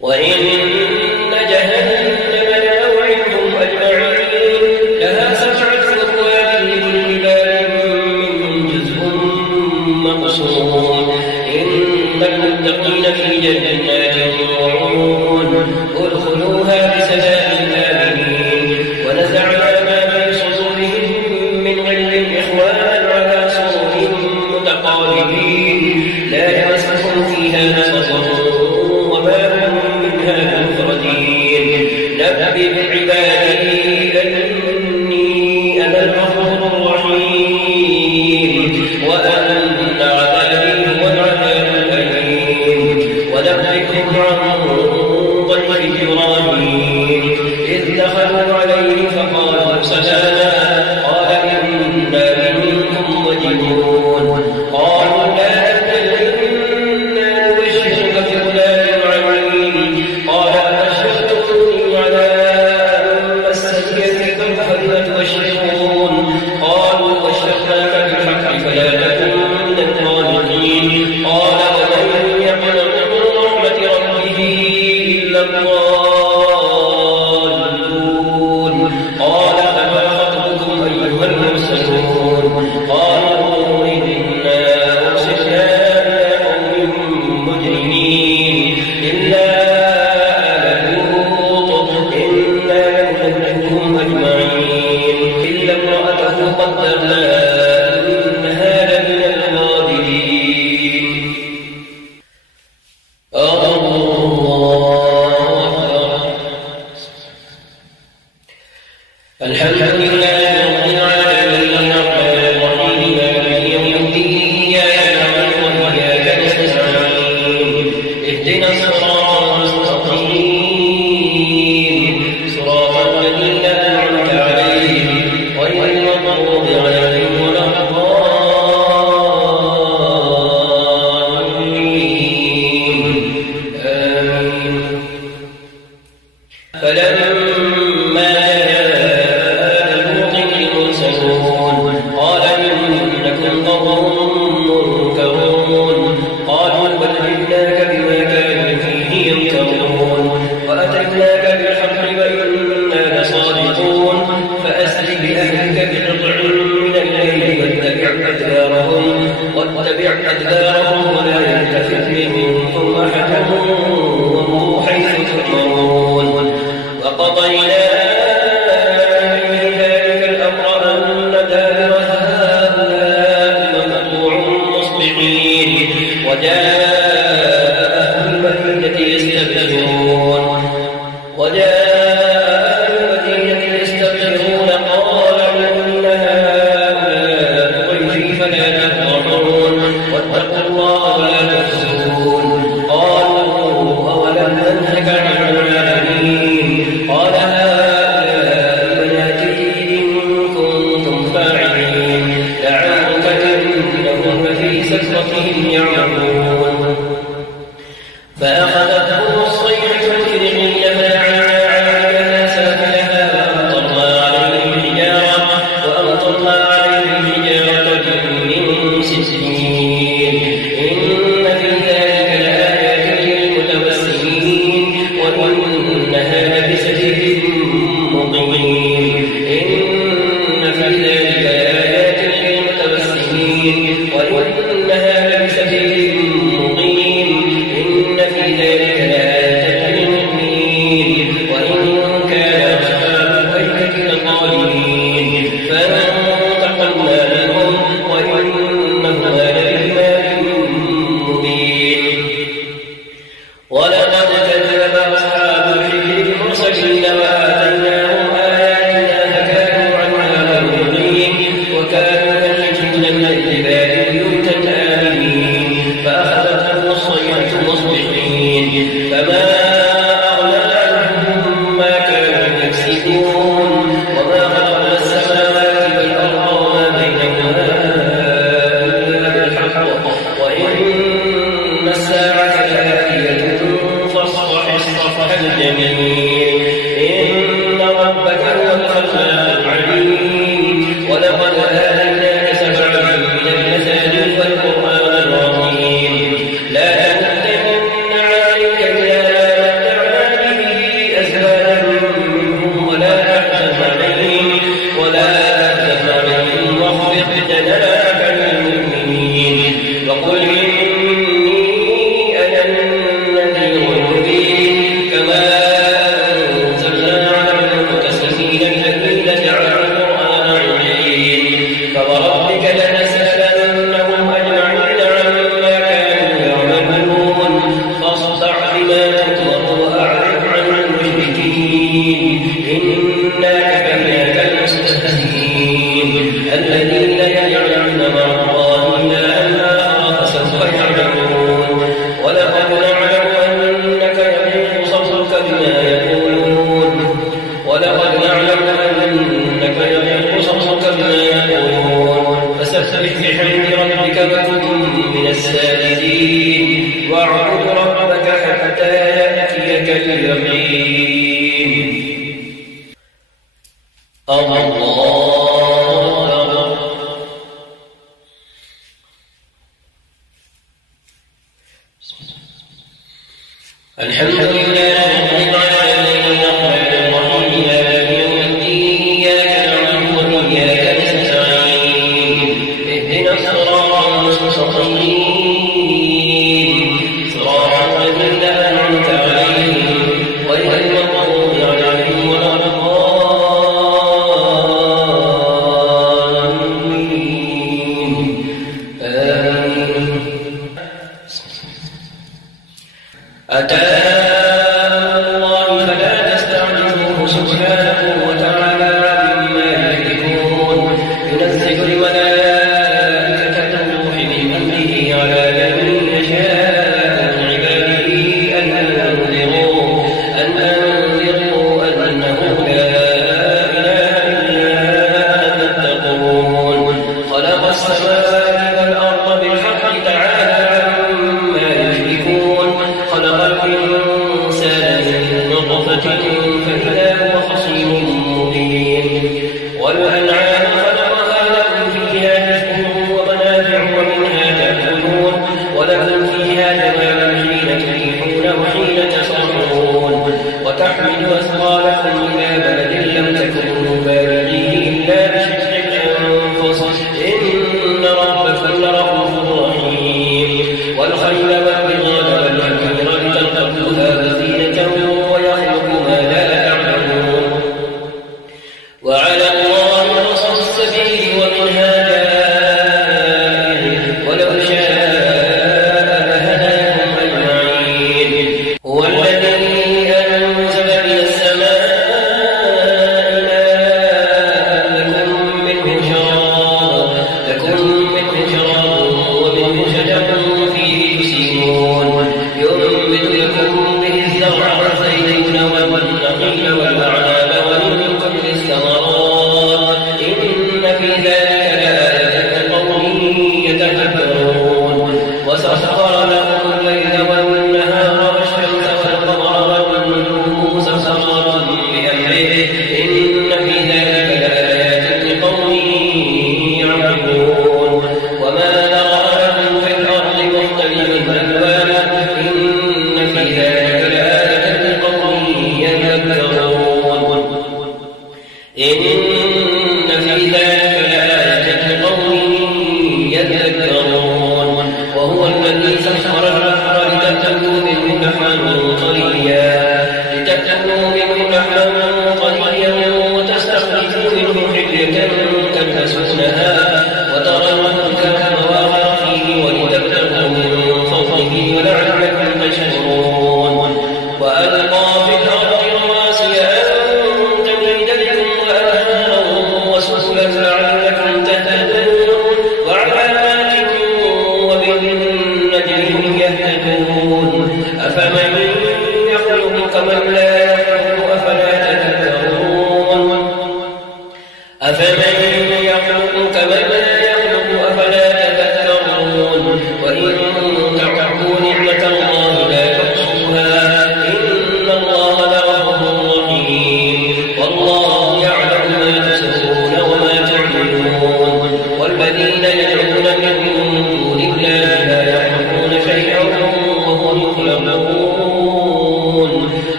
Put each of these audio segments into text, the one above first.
وإن جهنم لموعدهم أجمعين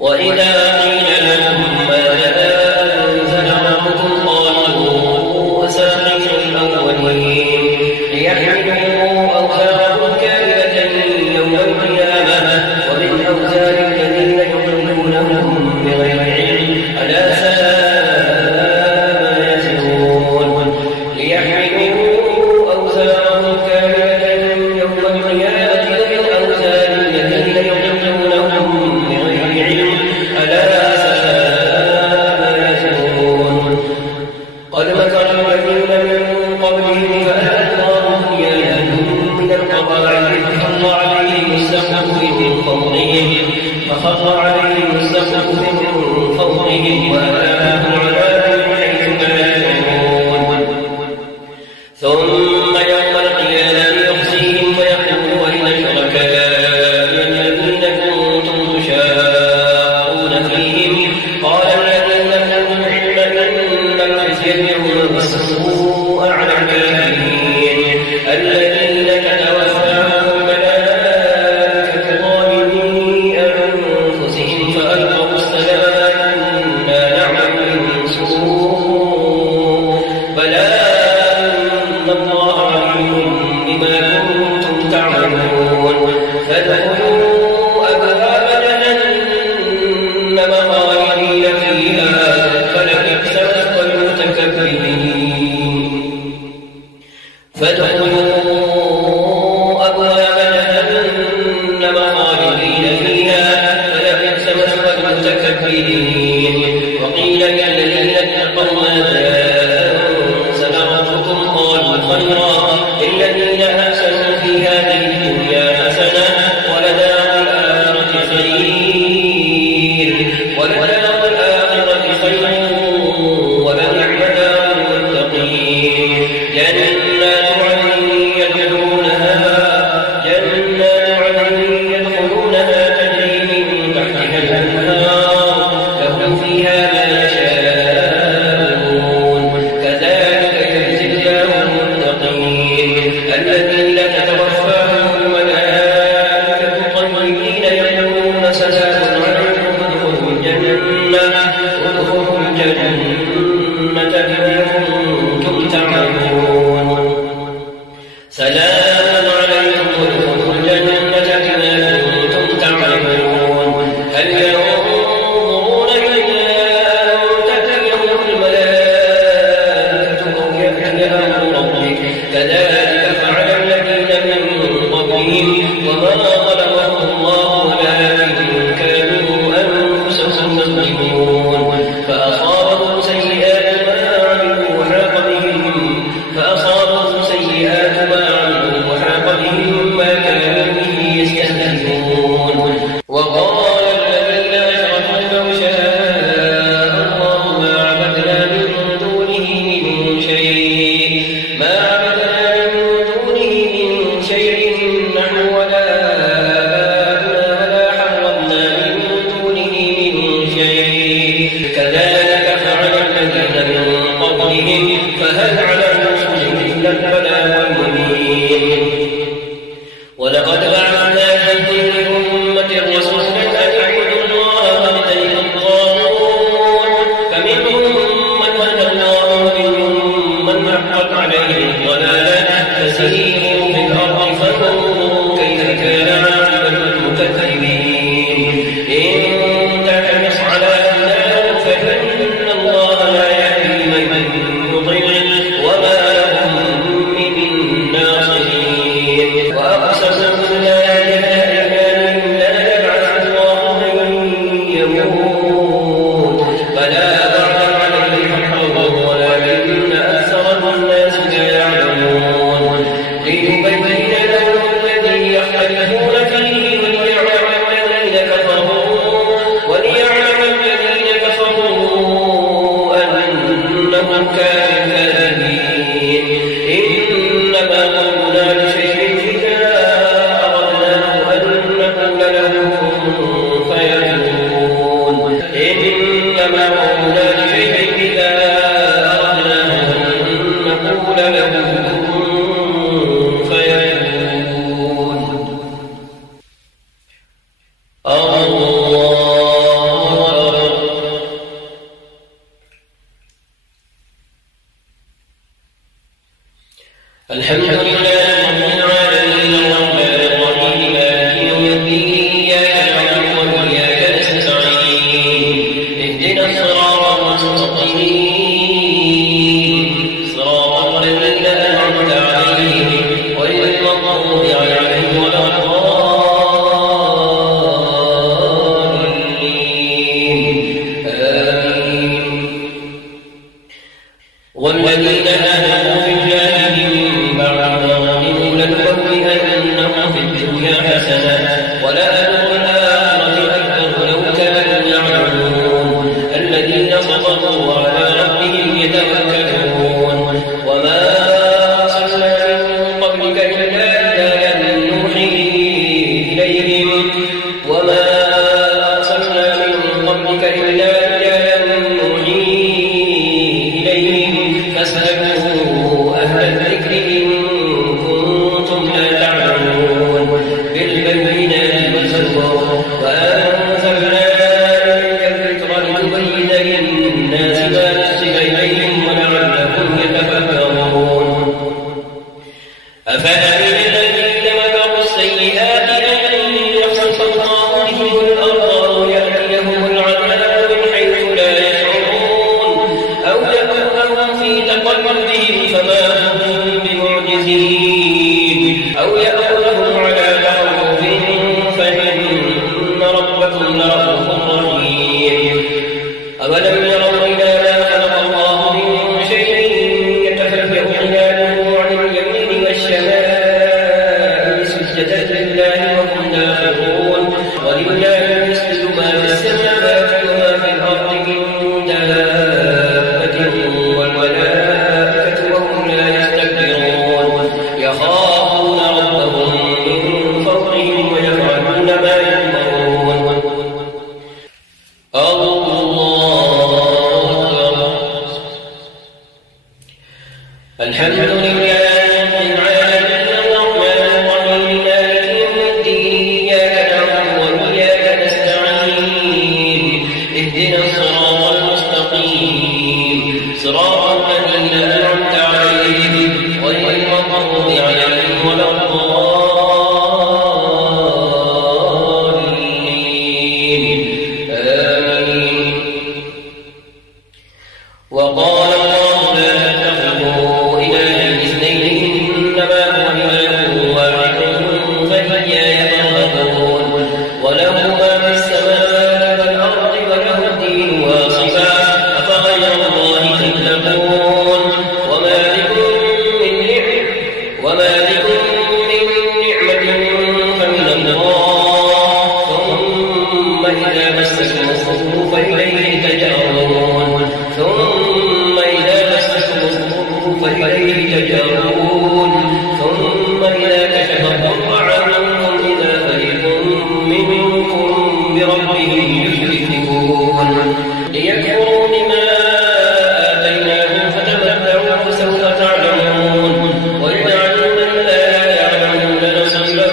وإذا قيل لهم وأتاهم عذاب من حيث لا يشعرون ثم يوم القيامة يخزيهم ويقول أين شركائي الذين كنتم تشاقون فيهم قال الذين أوتوا العلم إن الخزي اليوم والسوء على الكافرين الذين تتوفاهم الملائكة ظالمي أنفسهم فألقوا السلام إنا نعمل من سوء بلى إن الله عليم بما كنتم تعملون فادخلوا أبواب جهنم خالدين فيها فلبئس مثوى المتكبرين فادخلوا أبواب جهنم خالدين فيها فلبئس مثوى المتكبرين وقيل للذين اتقوا ماذا أنزل ربكم قالوا خيرا للذين أحسنوا في هذه الدنيا حسنة ولدار الآخرة خير ولنعم دار المتقين جنات عدن يدخلونها تجري من تحتها الأنهار لهم فيها ما يشاءون كذلك يجزي الله المتقين الذين تتوفاهم الملائكة طيبين يقولون سلام عليكم ادخلوا الجنة بما كنتم تعملون سلام عليكم ادخلوا الجنة بما كنتم تعملون هل ينظرون إلا أن تأتيهم الملائكة أو يأتي أمر ربك كذلك فعل الذين من قبلهم وما ظلمهم الله ولكن كانوا أنفسهم يظلمون فأصابهم سيئات ما عملوا وحاق بهم ما كانوا به يستهزئون وقال الذين أشركوا لو شاء الله ما عبدنا من دونه من شيء نحن ولا آباؤنا ولا حرمنا من دونه من شيء كذلك فعل الذين من قبلهم فهل على الرسل إلا البلاغ المبين ولقد بعثنا في كل أمة رسولا أن اعبدوا الله واجتنبوا الطاغوت فمنهم من هدى الله ومنهم من حقت عليه الضلالة فسيروا في الأرض فانظروا كيف كان عاقبة المكذبين إن تحرص على هداهم فإن الله لا يهدي من يضل وما لهم من ناصرين وأقسموا بالله جهد أيمانهم لا يبعث الله من يموت بلى بعدا عليه حقا ولكن أكثر الناس لا يعلمون ليبين لهم الذي يختلفون فيه وليعلم الذين كفروا أنهم كانوا كاذبين إنما قولنا لشيء إذا أردناه أن نقول له كن فيكون إنما قولنا لشيء إذا أردناه أن نقول له كن فيكون الحمد لله رب العالمين الرحمن الرحيم مالك يوم الدين إياك نعبد وإياك نستعين اهدنا الصراط المستقيم صراط الذين أنعمت عليهم غير المغضوب عليهم ولا الضالين آمين والذين آمنوا بالله من بعد ظلموا لنبوئنهم في الدنيا حسنة ولأجر الآخرة أكبر لو كانوا يعلمون الذين صبروا وعلى ربهم يتوكلون وما أرسلنا من قبلك إلا رجالا نوحي إليهم فاسألوا أهل الذكر إن كنتم لا تعلمون بالبينات والزبر وأنزلنا إليك الذكر لتبين للناس ما نزل إليهم ولعلهم يتفكرون أفأمن الذين مكروا السيئات أن يخسف الله بهم الأرض أو يأتيهم العذاب من حيث لا يشعرون أو يأخذهم في تقلبهم فما هم بمعجزين أو يأخذهم على تخوف فإن ربكم لرؤوف رحيم أولم يروا إلى ما خلق الله من شيء يتفيأ ظلاله عن اليمين والشمال سجدا لله وهم داخلون ولله يسجد ما في السماوات وما في الأرض من دابة والملائكة وهم لا يستكبرون يخافون ربهم من فوقهم ويفعلون ما يؤمرون الحمد لله رب العالمين الرحمن الرحيم مالك يوم الدين إياك نعبد وإياك نستعين اهدنا الصراط المستقيم صراط الذين أنعمت عليهم غير المغضوب عليهم ولا الضالين آمين وقال الله لا تتخذوا إلهين اثنين إنما هو إله واحد فإياي فارهبون وله ما في السماوات والأرض وله الدين واصبا أفغير الله تتقون وما بكم من نعمة فمن الله ثم إذا مسكم الضر فإليه تجأرون ثم إذا كشف الضر عنكم إذا فريق منكم بربهم يشركون ليكفروا بما آتيناهم فتمتعوا فسوف تعلمون ويجعلون من لا يعلمون نصيبا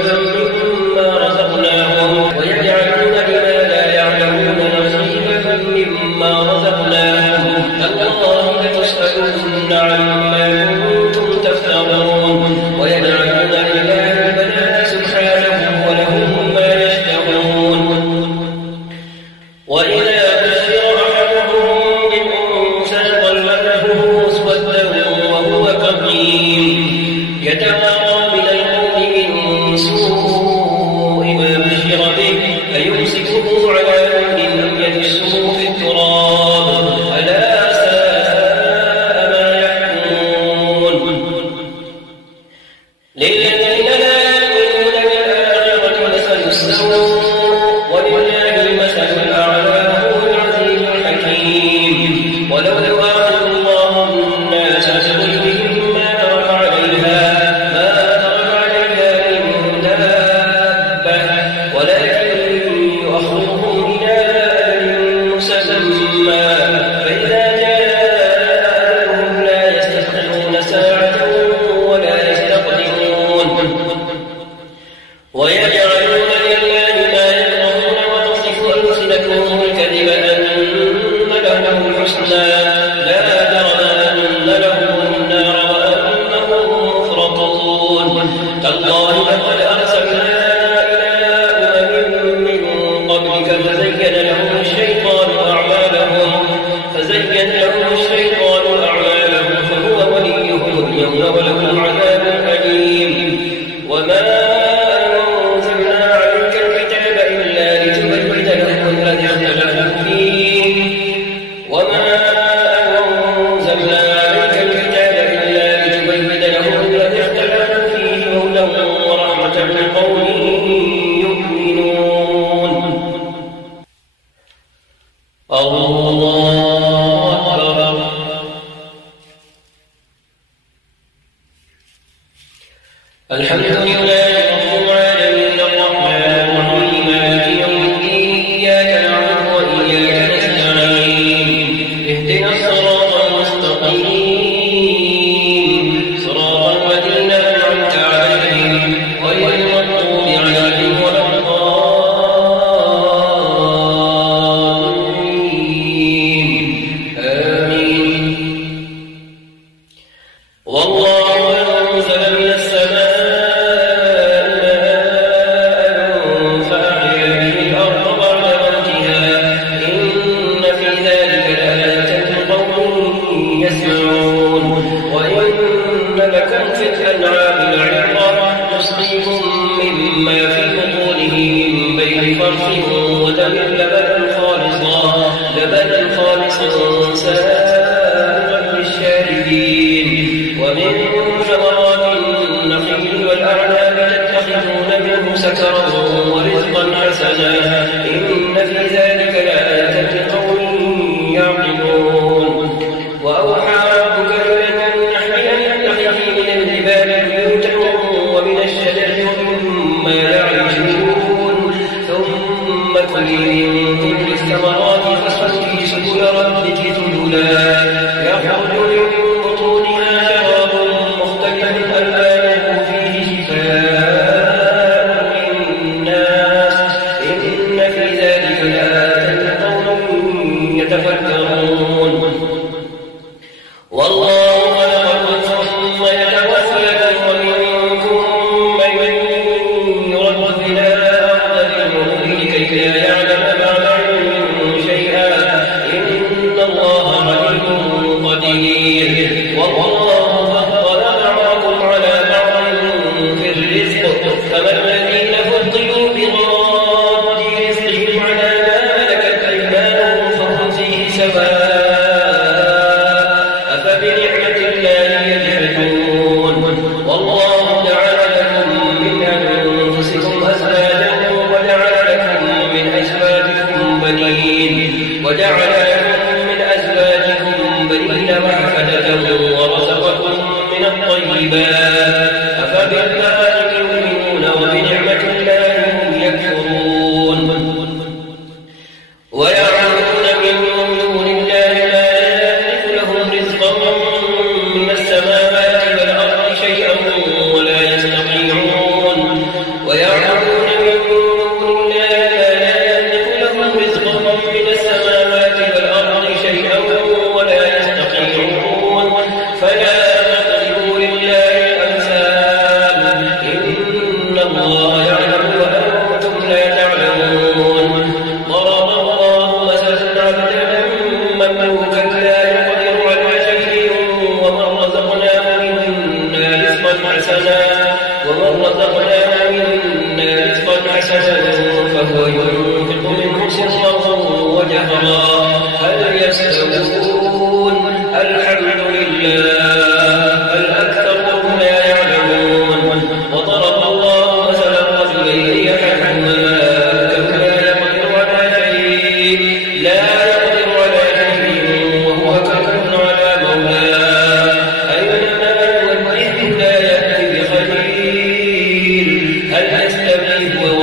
مما رزقناهم تالله لتسألن عما كنتم تفترون ويجعلون لله البنات سبحانه ولهم ما يشتهون وإذا بشر أحدهم بالأنثى ظل وجهه مسودا وهو كظيم يتوارى من القوم من سوء ما بشر به أيمسكه على هون أم يدسه في التراب ألا ساء ما يحكمون للذين لا يؤمنون بالآخرة مثل السوء ولله المثل الأعلى وهو العزيز الحكيم ولو يؤاخذ الله الناس بظلمهم ما ترك عليها من دابة ولكن يؤخرهم إلى أجل مسمى فإذا جاء أجلهم لا يستأخرون ساعة ولا يستقدمون ويجعلون لله ما يكرهون وتصف ألسنتهم الكذب أن لهم الحسنى لا جرم أن لهم النار وأنهم مفرطون تالله لقد أرسلنا إلى أمم من قبلك فزين لهم الشيطان أعمالهم فهو وليهم اليوم ولهم عذاب أليم وما أنزلنا عليك الكتاب إلا لتبين لهم الذي اختلفوا فيه وما الحمد لله رب العالمين الرحمن الرحيم مالك يوم الدين إياك نعبد وإياك نستعين اهدنا الصراط المستقيم صراط الذين أنعمت عليهم غير المغضوب عليهم ولا الضالين آمين. والله أنزل من السماء لبنا خالصا سائغا للشاربين ومن ثمرات النخيل والأعناب تتخذون منه سكرا ورزقا حسنا إن في ذلك لآية لقوم يعقلون. وأوحى ربك إلى النحل أن اتخذي من الجبال بيوتا ومن الشجر ومما يعرشون ثم كلي من كل الثمرات فاسلكي سبل ربك ذللا يخرج من بطونها شراب مختلف ألوانه فيه شفاء للناس إن في ذلك لآية لقوم يتفكرون. والله خلقكم ثم يتوفاكم ومنكم من يرد إلى أرذل العمر لكي لا يعلم بعد علم شيئا إن الله عليم قدير. والله فضل بعضكم على بعض في الرزق فما الذين فضلوا براد رزقهم على ما ملكت أيمانهم فهم فيه سواء أفبنعمة الله يجحدون. والله جعل لكم من أنفسكم أزواجا وجعل لكم من أزواجكم بنين وحفدة ورزقكم من الطيبات أفبالله يؤمنون وبنعمة الله هم يكفرون. ويعبدون من دون الله ما لا يملك لهم رزقا من السماوات والأرض شيئا ولا يستطيعون. ويعبدون من دون الله ما لا يملك لهم رزقا من السماوات والأرض شيئا ولا يستطيعون فلا تضربوا لله الأمثال إن الله يعلم وأنتم لا تعلمون. ضرب الله مثلا عبدا مملوكا لا يقدر على شيء ومن رزقناه منا رزقا حسنا فهو ينفق منه سرا وجهرا هل يستوون الحمد لله بل أكثرهم لا يعلمون. وضرب الله مثلا رجلين أحدهما كفر لا يقدر على شيء وهو كفر على مولاه أينما يوجهه لا يأتي بخير هل يستوي هو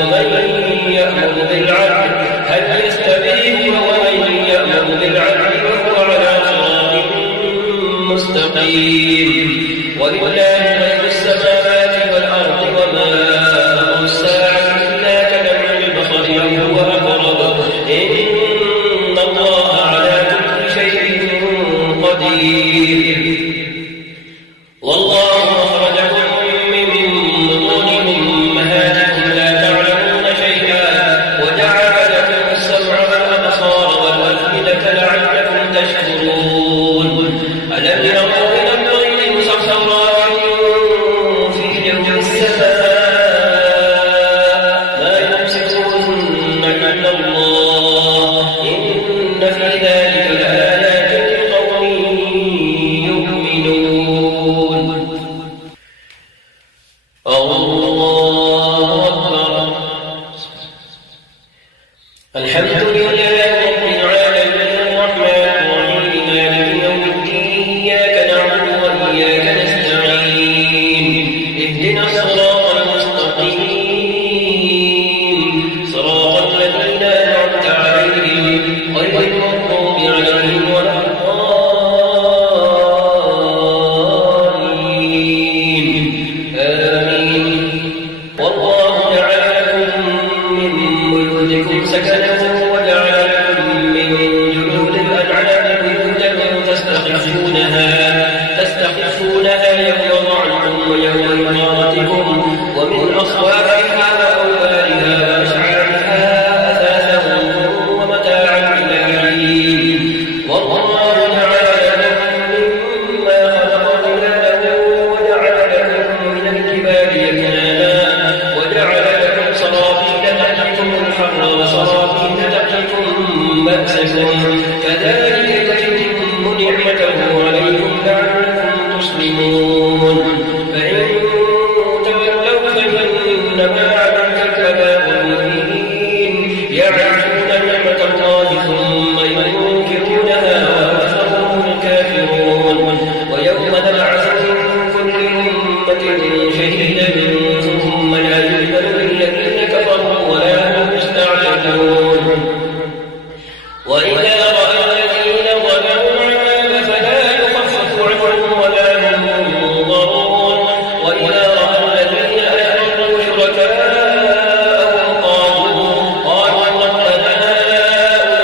ومن يأمر بالعدل وهو على صراط مستقيم. ولله غيب السماوات والأرض وما أمر الساعة إلا كلمح البصر أو هو أقرب إن الله على كل شيء قدير. والله أخرجكم من بطون أمهاتكم لا تعلمون شيئا وجعل لكم السمع والأبصار والأفئدة لعلكم تشكرون. ألم يروا إلى الطير مسخرات في جو السماء ما يمسكهن إلا الله إن في ذلك لآيات لقوم يؤمنون. الله أكبر. الحمد لله رب العالمين الرحمن الرحيم مالك يوم الدين إياك نعبد ويوم إقامتكم ومن أصوافها وأوبارها وأشعارها أثاثا ومتاعا إلى حين والله جعل لكم مما خلق ظلالا وجعل لكم من الجبال أكنانا وجعل لكم سرابيل تقيكم الحر وسرابيل تقيكم بأسكم كذلك يتم نعمته عليكم لعلكم تسلمون فإن تولوا فإنما عليك البلاغ المبين يعرفون نعمة الله ثم ينكرونها وأكثرهم الكافرون ويوم نبعث من كل أمة شهيدا ثم لا يؤمن للذين كفروا ولا هم يستعجلون وإذا رأى الذين ظلموا العذاب فلا يخفف عنهم ولا هم ينظرون وإذا رأى الذين أشركوا شركاءهم قالوا ربنا هؤلاء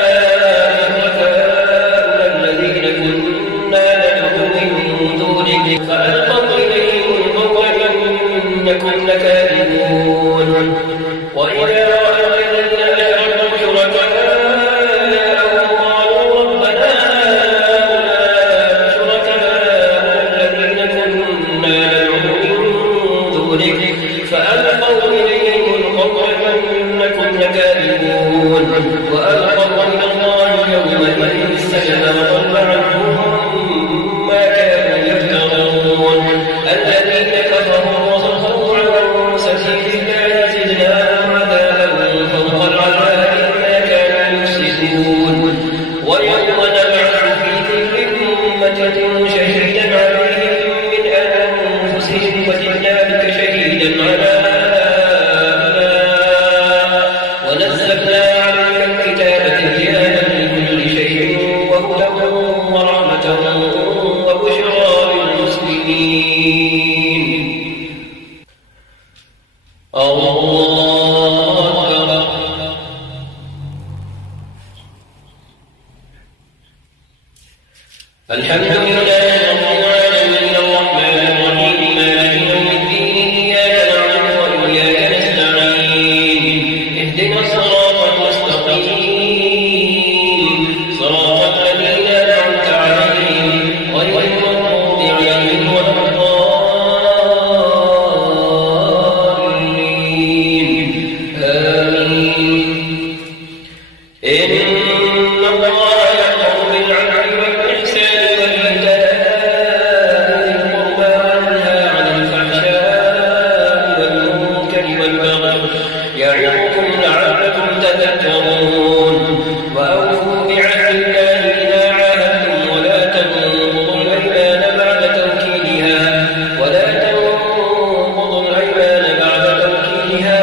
شركاؤنا الذين كنا ندعو من دونك فألقوا إليهم القول إنكم لكاذبون وإذا رأى الذين أشركوا شركاءهم فألقوا إليهم القول إنكم لكاذبون وألقوا إلى الله يومئذ السلم وضل عنهم ما كانوا يفترون الذين كفروا وصدوا عن سبيل الله زدناهم عذابا فوق العذاب ما كانوا يفسدون ويوم نبعث في كل أمة شهيدا عليهم من أنفسهم وجئنا بك شهيدا على ونزلنا عليك الكتاب تبيانا لكل شيء وهدى ورحمة وبشرى للمسلمين الله أكبر الحمد لله رب العالمين الرحمن الرحيم مالك يوم الدين إياك نعبد وإياك نستعين اهدنا الصراط المستقيم صراط الذين أنعمت عليهم غير المغضوب عليهم ولا الضالين آمين إن الله يأمر بالعدل والإحسان وإيتاء ذي القربى وينهى عن الفحشاء والمنكر والبغي يعظكم لعلكم تذكرون وأوفوا بعهد الله إذا عاهدتم ولا تنقضوا الأيمان بعد توكيدها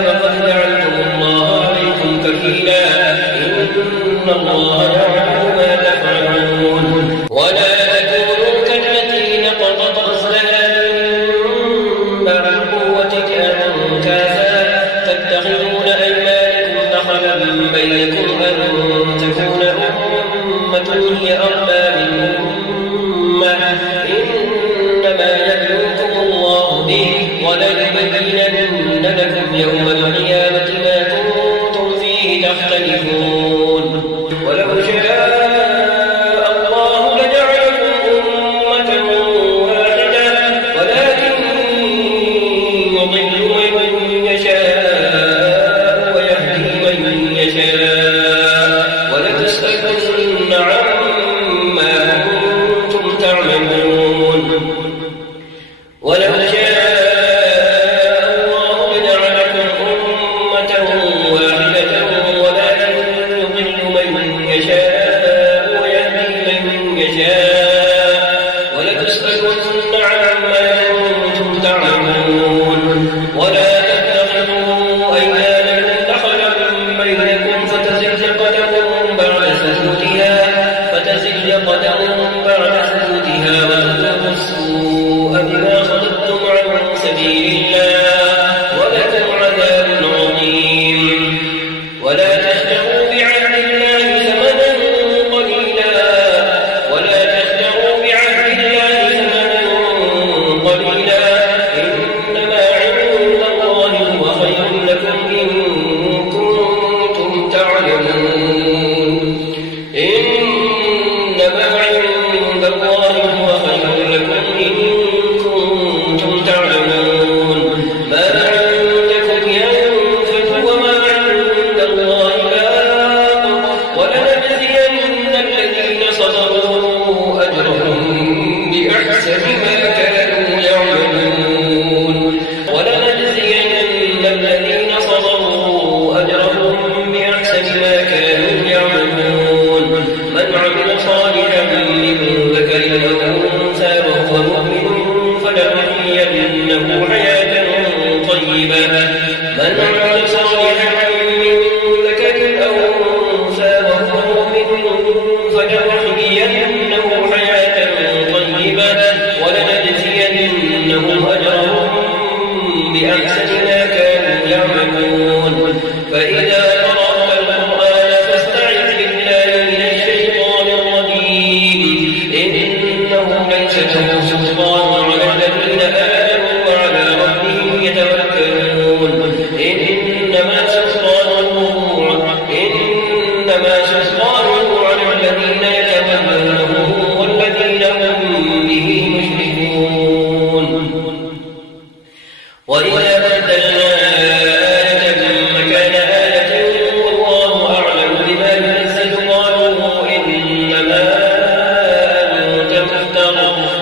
وقد جعلتم الله عليكم كفيلا إن الله يعلم ما تفعلون ولا تكونوا كالتي نقضت غزلها من بعد قوة أنكاثا تتخذون أيمانكم دخلا بينكم أن تكون أمة هي أربى من أمة إنما يبلوكم الله به وليبينن لكم يوم القيامة ما كنتم فيه تختلفون ولو شاء الله لجعلكم أمة واحدة ولكن يضل من يشاء ويهدي من يشاء ولتسألن عما كنتم تعملون ولو شاء الله لجعلكم أمة واحدة ولكن يضل من يشاء ويهدي من يشاء ولتسألن عما كنتم تعملون ولا تتخذوا أيمانكم دخلا بينكم فتزل قدم بعد سجودها وتذوقوا السوء بما صددتم عن سبيل الله ولكم عذاب عظيم ولا تشتروا بعهد الله ثمنا قليلا إن ليس له سلطان على الذين آمنوا وعلى ربهم يتوكلون إنما سلطانه على الذين يتولونه والذين هم به مشركون وإذا بدلنا آية مكان آية والله أعلم بما ينزل قالوا إنما أنت مفتر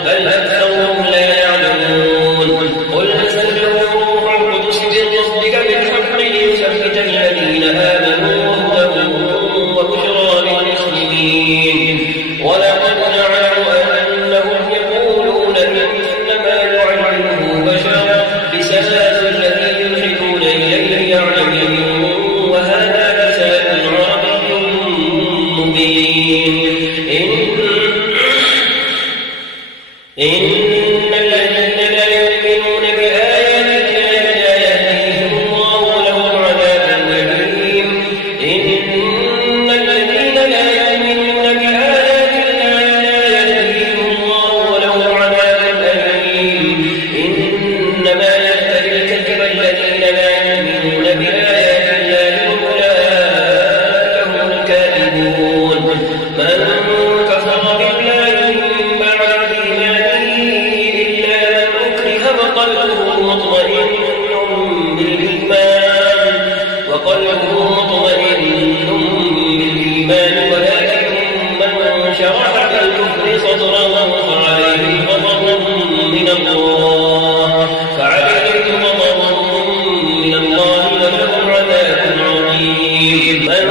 بل أكثرهم لا يعلمون قل نزله روح القدس من ربك بالحق ليثبت الذين آمنوا وهدى وبشرى للمسلمين ولقد نعلم أنهم يقولون إنما يعلمه بشر لسان الذي يلحدون إليه يعلمون وهذا لسان عربي مبين إن الذين لا يؤمنون بآيات الله لا يهديهم الله ولهم عذاب أليم إن الذين لا يؤمنون بآيات الله لا يهديهم الله ولهم عذاب أليم إنما يفتري الكذب الذين لا يؤمنون بآيات الله وأولئك هم الكاذبون من كفر بالله من بعد إيمانه إلا من أكره وقلبه مطمئن بالإيمان ولكن من شرح بالكفر صدره فعليهم غضب من الله ولهم عذاب عظيم من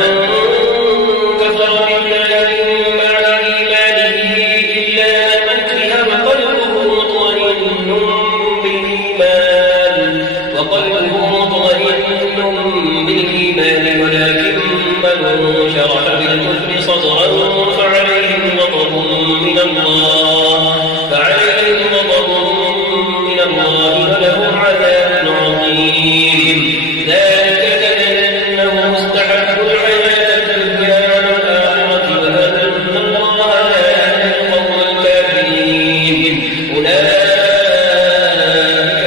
كفر بالله من بعد إيمانه إلا من أكره وقلبه مطمئن بالإيمان ولكن من شرح بالكفر صدره فعليهم غضب من الله ولهم عذاب عظيم ذلك بأنه استحبوا الحياة الدنيا على الآخرة وأن الله لا يهدي القوم الكافرين أولئك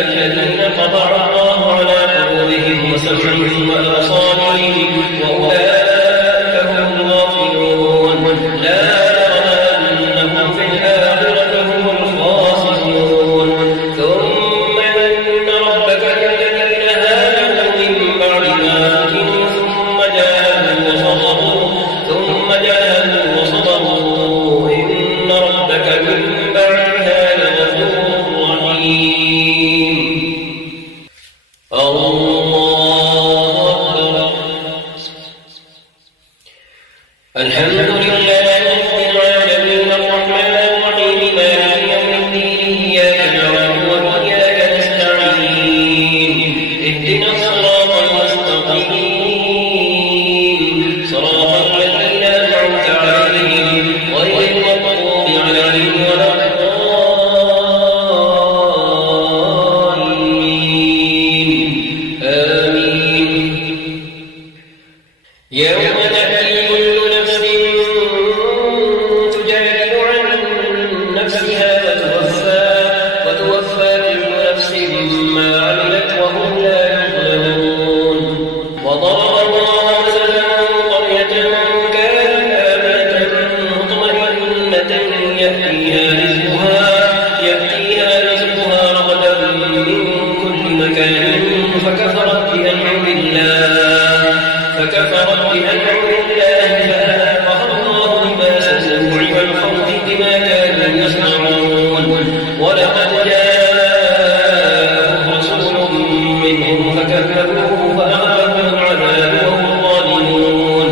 الذين طبع الله على قلوبهم وسمعهم وأبصارهم وأولئك هم الغافلون لا أنهم في الآخرة هم الخاسرون ثم إن ربك للذين هاجروا من بعد ما فتنوا ثم جاهدوا وصبروا إن ربك من بعدها لغفور رحيم الحمد لله رب العالمين الرحمن الرحيم مالك يوم الدين إياك نعبد وإياك نستعين اهدنا الصراط المستقيم صراط الذين أنعمت عليهم غير المغضوب عليهم ولا الضالين آمين يوم تأتي كل نفس تجادل عن نفسها وتوفى كل نفس ما عملت وهم لا يظلمون وضرب الله مثلا قرية كانت آمنة مطمئنة يأتيها رزقها رغدا من كل مكان فكفرت بأنعم الله فأذاقها الله لباس الجوع والخوف بما كانوا يصنعون ولقد جاءهم رسول منهم فكذبوه فأخذهم العذاب وهم ظالمون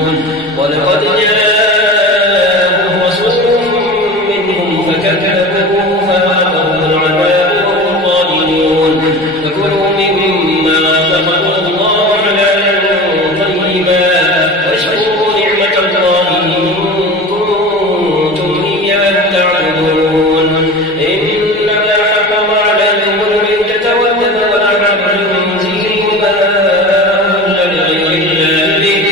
ولقد جاءهم رسول منهم فكذبوه فأخذهم العذاب وهم ظالمون فكلوا مما رزقكم الله حلالا طيبا واشكروا نعمة الله إن كنتم إياه تعبدون إنما حرم عليكم الميتة والدم ولحم الخنزير وما أهل لغير الله به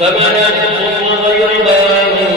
فمن اضطر غير باغ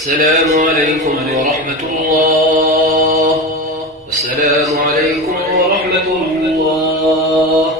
السلام عليكم ورحمة الله. السلام عليكم ورحمة الله.